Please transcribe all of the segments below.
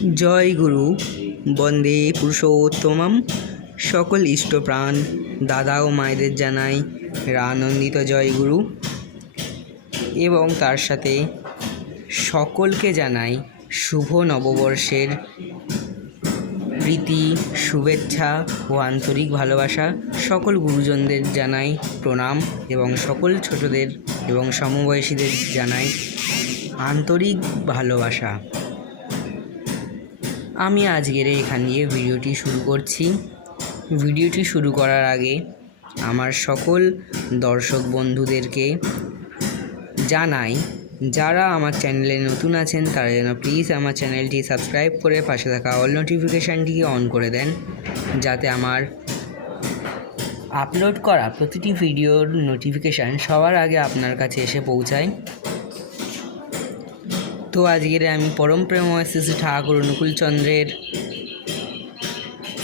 জয় গুরু, বন্দে পুরুষোত্তমম। সকল ইষ্টপ্রাণ দাদা ও মায়েদের জানাই আনন্দিত জয় গুরু, এবং তার সাথে সকলকে জানাই শুভ নববর্ষের প্রীতি, শুভেচ্ছা ও আন্তরিক ভালোবাসা। সকল গুরুজনদের জানাই প্রণাম এবং সকল ছোটদের এবং সমবয়সীদের জানাই আন্তরিক ভালোবাসা। আমি আজকের এখান দিয়ে ভিডিওটি শুরু করছি। ভিডিওটি শুরু করার আগে আমার সকল দর্শক বন্ধুদেরকে জানাই, যারা আমার চ্যানেলে নতুন আছেন তারা যেন প্লিজ আমার চ্যানেলটি সাবস্ক্রাইব করে পাশে থাকা অল নোটিফিকেশানটিকে অন করে দেন, যাতে আমার আপলোড করা প্রতিটি ভিডিওর নোটিফিকেশান সবার আগে আপনার কাছে এসে পৌঁছায়। তো আজকের আমি পরম প্রেমময় শ্রী শ্রী ঠাকুর অনুকূলচন্দ্রের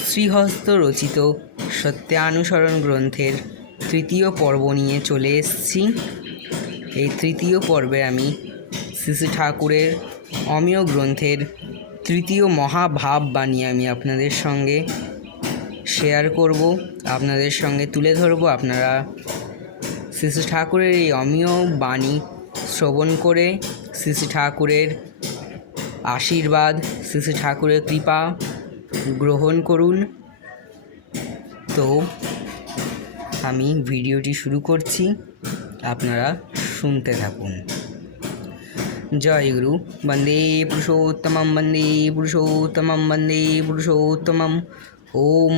শ্রীহস্ত রচিত সত্যানুসরণ গ্রন্থের তৃতীয় পর্ব নিয়ে চলে এসেছি। এই তৃতীয় পর্বে আমি শ্রী শ্রী ঠাকুরের অমেয় গ্রন্থের তৃতীয় মহাভাব বাণী আমি আপনাদের সঙ্গে শেয়ার করব, আপনাদের সঙ্গে তুলে ধরব। আপনারা শ্রী শ্রী ঠাকুরের এই অমেয় বাণী শ্রবণ করে শ্রী শ্রী ঠাকুরের আশীর্বাদ, শ্রী শ্রী ঠাকুরের কৃপা গ্রহণ করুন। তো আমি ভিডিওটি শুরু করছি, আপনারা শুনতে থাকুন। জয় গুরু, বন্দে পুরুষোত্তমম, বন্দে পুরুষোত্তমম, বন্দে পুরুষোত্তমম। ওম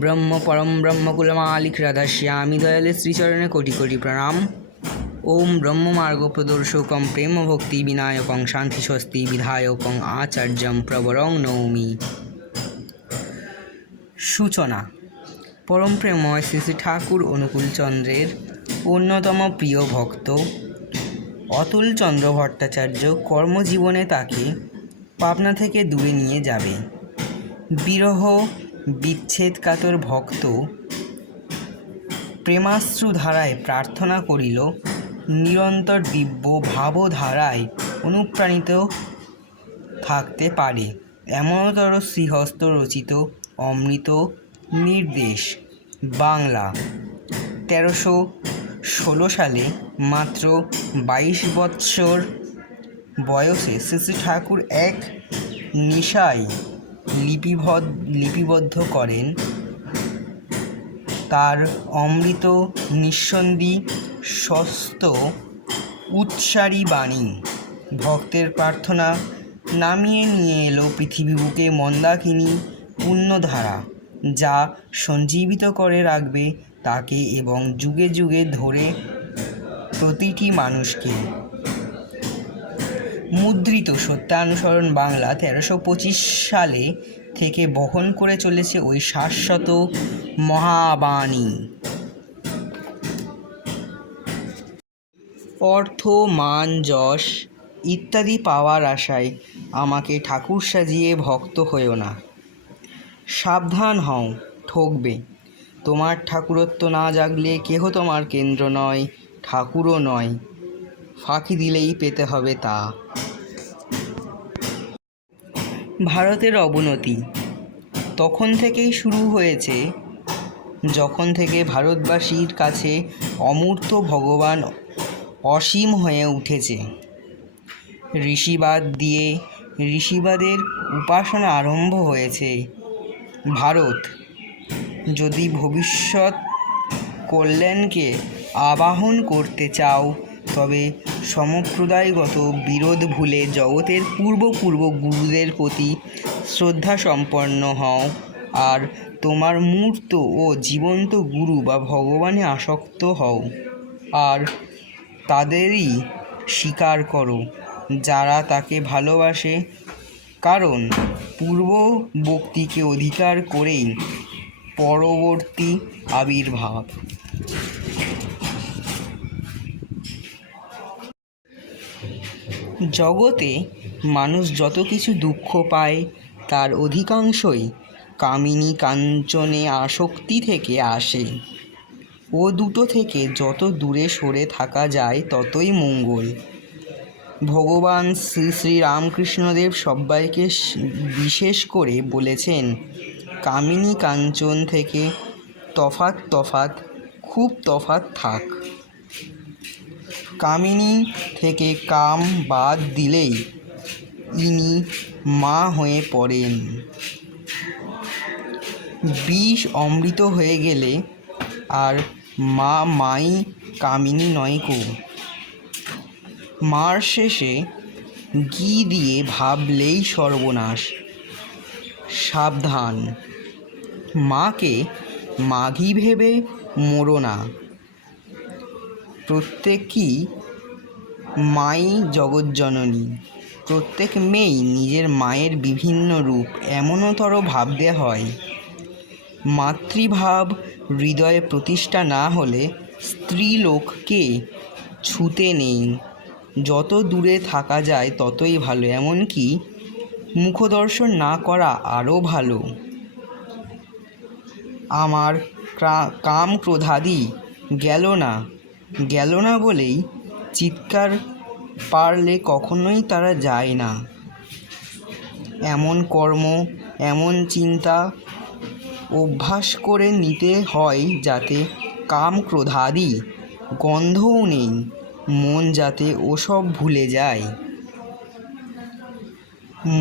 ব্রহ্ম পরম ব্রহ্মকুলমালিক রাধাশ্যামী দয়ালে শ্রীচরণে কোটি কোটি প্রণাম। ওম ব্রহ্মমার্গ প্রদর্শকম প্রেম ভক্তি বিনায়কং শান্তি স্বস্তি বিধায়কং আচার্যম প্রবরং নৌমি। সূচনা। পরম প্রেমময় শ্রী শ্রী ঠাকুর অনুকূলচন্দ্রের অন্যতম প্রিয় ভক্ত অতুলচন্দ্র ভট্টাচার্য কর্মজীবনে তাকে পাবনা থেকে দূরে নিয়ে যাবে। বিরহ বিচ্ছেদ কাতর ভক্ত প্রেমাশ্রু ধারায় প্রার্থনা করিল, নিরন্তর দিব্য ভাবধারায় অনুপ্রাণিত থাকতে পারে এমনতর শ্রীহস্ত রচিত অমৃত নির্দেশ। বাংলা 1316 সালে মাত্র 22 বৎসর বয়সে শ্রী শ্রী ঠাকুর এক নিশায় লিপিবদ্ধ করেন তার অমৃত নিঃসন্দি স্বস্ত উৎসারী বাণী। ভক্তের প্রার্থনা নামিয়ে নিয়ে এলো পৃথিবী বুকে মন্দাকিনী পুণ্যধারা, যা সঞ্জীবিত করে রাখবে তাকে এবং যুগে যুগে ধরে প্রতিটি মানুষকে। মুদ্রিত সত্যানুসরণ বাংলা 1325 সালে থেকে বহন করে চলেছে ওই শাশ্বত মহাবাণী। অর্থ, মান, যশ ইত্যাদি পাওয়ার আশায় আমাকে ঠাকুর সাজিয়ে ভক্ত হয়েও না। সাবধান হও, ঠকবে। তোমার ঠাকুরত্ব না জাগলে কেহ তোমার কেন্দ্র নয়, ঠাকুরও নয়। ফাঁকি দিলেই পেতে হবে তা। ভারতের অবনতি তখন থেকেই শুরু হয়েছে যখন থেকে ভারতবাসীর কাছে অমূর্ত ভগবান অসীম হয়ে উঠেছে। ঋষিবাদ দিয়ে ঋষিবাদের উপাসনা আরম্ভ হয়েছে। ভারত যদি ভবিষ্যৎ কল্যাণকে আবাহন করতে চাও, তবে সম্প্রদায়গত বিরোধ ভুলে জগতের পূর্ব গুরুদের প্রতি শ্রদ্ধা সম্পন্ন হও, আর তোমার মূর্ত ও জীবন্ত গুরু বা ভগবানে আসক্ত হও, আর তাদেরই স্বীকার করো যারা তাকে ভালোবাসে, কারণ পূর্ববর্তীকে অধিকার করেই পরবর্তী আবির্ভাব। জগতে মানুষ যত কিছু দুঃখ পায় তার অধিকাংশই কামিনী কাঞ্চনে আসক্তি থেকে আসে। ও দুটো থেকে যত দূরে সরে থাকা যায় ততই মঙ্গল। ভগবান শ্রী শ্রী রামকৃষ্ণদেব সব্বাইকে বিশেষ করে বলেছেন, কামিনী কাঞ্চন থেকে তফাৎ খুব তফাৎ থাক। কামিনী থেকে কাম বাদ দিলেই ইনি মা হয়ে পড়েন। বিষ অমৃত হয়ে গেলে আর মাই কামিনী নয় কো। মার শেষে ঘি দিয়ে ভাবলেই সর্বনাশ। সাবধান, মাকে মাঘি ভেবে মোড়ো না। প্রত্যেকই মাই জগজ্জননী। প্রত্যেক মেয়েই নিজের মায়ের বিভিন্ন রূপ এমনতর ভাবতে হয়। মাতৃভাব হৃদয়ে প্রতিষ্ঠা না হলে স্ত্রীলোককে ছুতে নেই। যত দূরে থাকা যায় ততই ভালো, এমনকি মুখদর্শন না করা আরও ভালো। আমার কাম ক্রোধাদি গেল না বলেই চিৎকার পারলে কখনোই তারা যায় না। এমন কর্ম, এমন চিন্তা অভ্যাস করে নিতে হয় যাতে কাম ক্রোধাদি গন্ধও নেই, মন যাতে ওসব ভুলে যায়।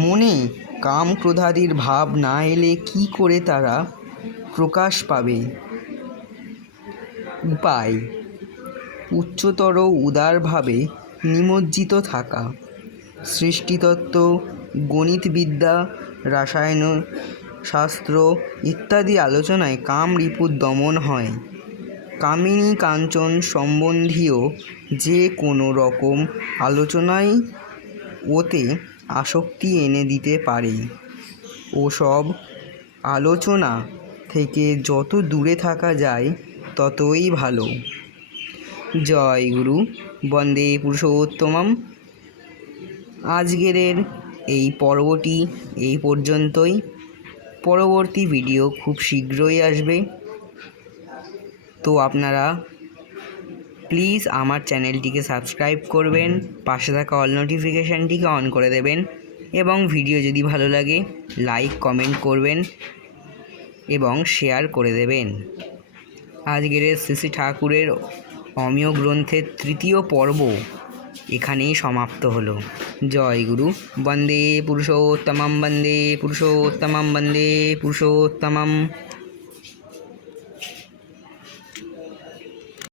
মনে কাম ক্রোধাদির ভাব না এলে কি করে তারা প্রকাশ পাবে? উপায়: উচ্চতর উদারভাবে নিমজ্জিত থাকা। সৃষ্টিতত্ত্ব, গণিতবিদ্যা, রসায়ন শাস্ত্র ইত্যাদি আলোচনায় কাম রিপুর দমন হয়। কামিনী কাঞ্চন সম্বন্ধীয় যে কোনো রকম আলোচনাই ওতে আসক্তি এনে দিতে পারে। ওসব আলোচনা থেকে যত দূরে থাকা যায় ততই ভালো। জয় গুরু, বন্দে পুরুষোত্তমম। আজকের এই পর্বটি এই পর্যন্তই। পরবর্তী ভিডিও খুব শীঘ্রই আসবে, তো আপনারা প্লিজ আমার চ্যানেলটিকে সাবস্ক্রাইব করবেন, পাশে থাকা অল নোটিফিকেশানটিকে অন করে দেবেন এবং ভিডিও যদি ভালো লাগে লাইক কমেন্ট করবেন এবং শেয়ার করে দেবেন। আজকের শ্রী শ্রী ঠাকুরের অমিয় গ্রন্থের 3য় পর্ব এখানেই সমাপ্ত হলো। জয় গুরু, বন্দে পুরুষোত্তমম, বন্দে পুরুষোত্তমম, বন্দে পুরুষোত্তমম।